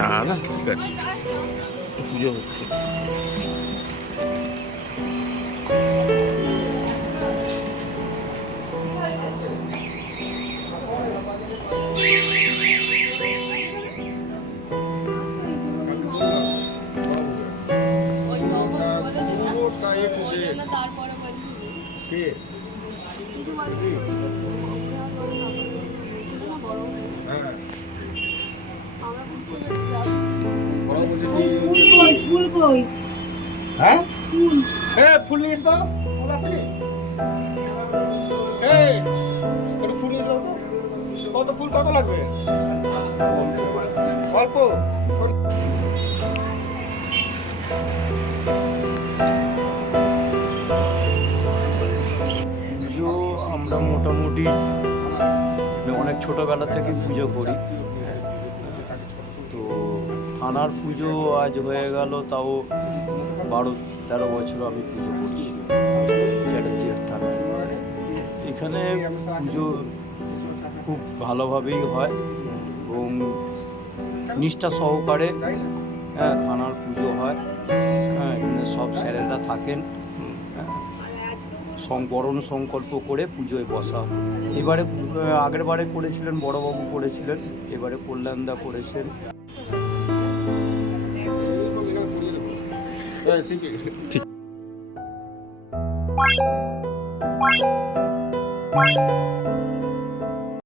না না। ঠিক আছে পুজো হচ্ছে তারপরে বলছি। কে? ফুল কই ফুল হ্যাঁ? এ ফুল নিস তো ফুল আসেনি এই একটু ফুল নিস দাও তো। কত ফুল কত লাগবে? অল্প। পুজো আমরা মোটামুটি অনেক ছোটোবেলা থেকে পুজো করি। থানার পুজো আজ হয়ে গেল তাও বারো তেরো বছর আমি পুজো করছি। এখানে পুজো খুব ভালোভাবেই হয় এবং নিষ্ঠা সহকারে হ্যাঁ থানার পুজো হয়। হ্যাঁ সব স্যারেরা থাকেন। সংবরণ সংকল্প করে পুজোয় বসা এবারে আহ, আগের বারে করেছিলেন বড়বাবু করেছিলেন এবারে কল্যাণদা করেছেন। এই শিখে ঠিক